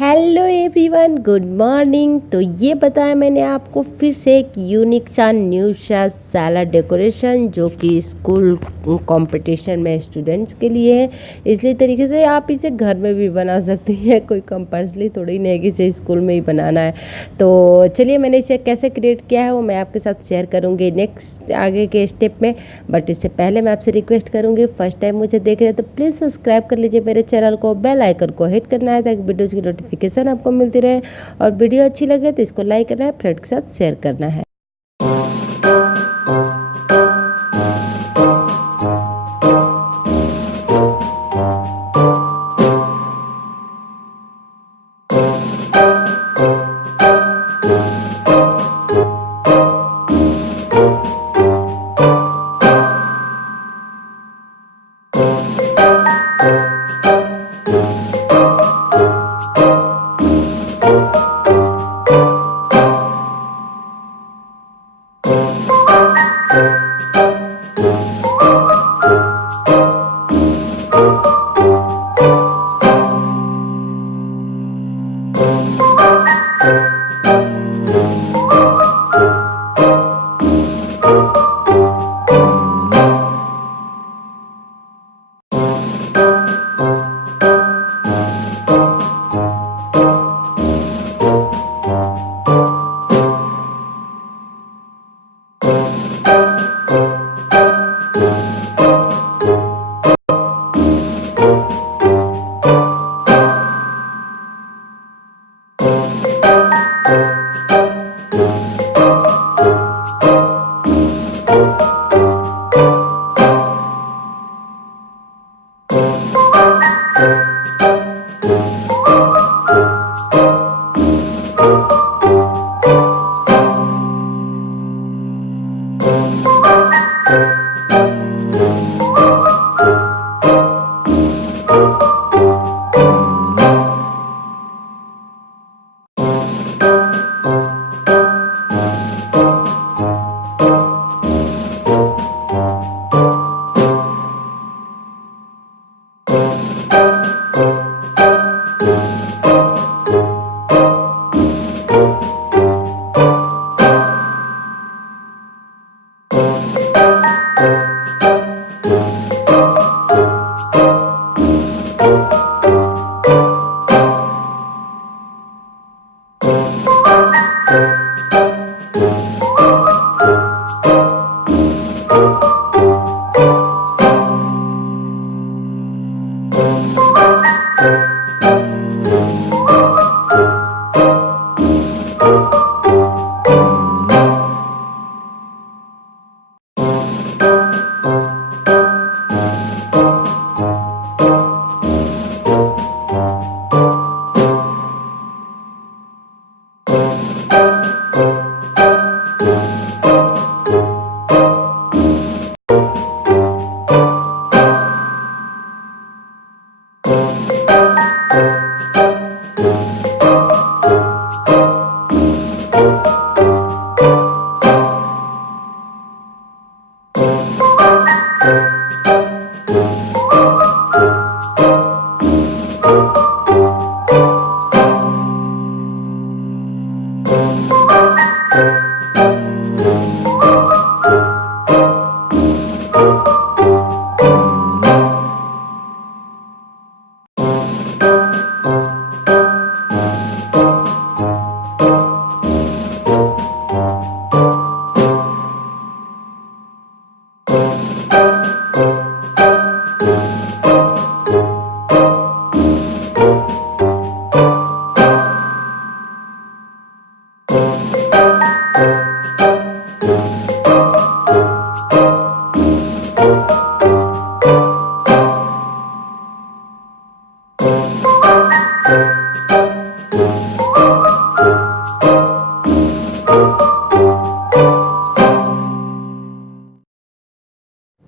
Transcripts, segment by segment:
Hello everyone, good morning. तो ये बताया मैंने आपको फिर से एक यूनिक सा न्यू सा सैलड डेकोरेशन जो कि स्कूल कंपटीशन में स्टूडेंट्स के लिए है। इसलिए तरीके से आप इसे घर में भी बना सकती हैं, कोई कंपल्सरी थोड़ी नहीं है कि इसे स्कूल में ही बनाना है। तो चलिए मैंने इसे कैसे क्रिएट किया है वो मैं आपके साथ शेयर करूँगी नेक्स्ट आगे के स्टेप में। बट इससे पहले मैं आपसे रिक्वेस्ट करूँगी, फर्स्ट टाइम मुझे देख रहे हैं तो प्लीज़ सब्सक्राइब कर लीजिए मेरे चैनल को, बेल आइकन को हिट करना है ताकि वीडियोज़ की नोटिफिकेशन आपको मिलती रहे। और वीडियो अच्छी लगे तो इसको लाइक करना है, फ्रेंड के साथ शेयर करना है।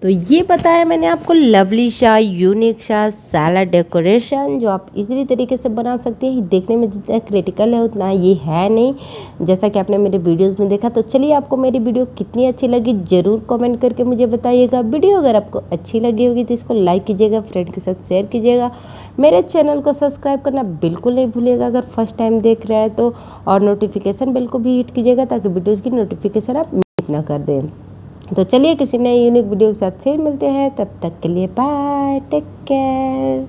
तो ये बताया मैंने आपको लवली सा यूनिक सा सैलड डेकोरेशन जो आप इजीली तरीके से बना सकते हैं। देखने में जितना क्रिटिकल है उतना ये है नहीं, जैसा कि आपने मेरे वीडियोस में देखा। तो चलिए, आपको मेरी वीडियो कितनी अच्छी लगी ज़रूर कमेंट करके मुझे बताइएगा। वीडियो अगर आपको अच्छी लगी होगी तो इसको लाइक कीजिएगा, फ्रेंड के साथ शेयर कीजिएगा। मेरे चैनल को सब्सक्राइब करना बिल्कुल नहीं भूलिएगा अगर फर्स्ट टाइम देख रहे हैं तो, और नोटिफिकेशन बिल को भी हिट कीजिएगा ताकि वीडियोज़ की नोटिफिकेशन आप मिस ना कर दें। तो चलिए, किसी नए यूनिक वीडियो के साथ फिर मिलते हैं, तब तक के लिए बाय, टेक केयर।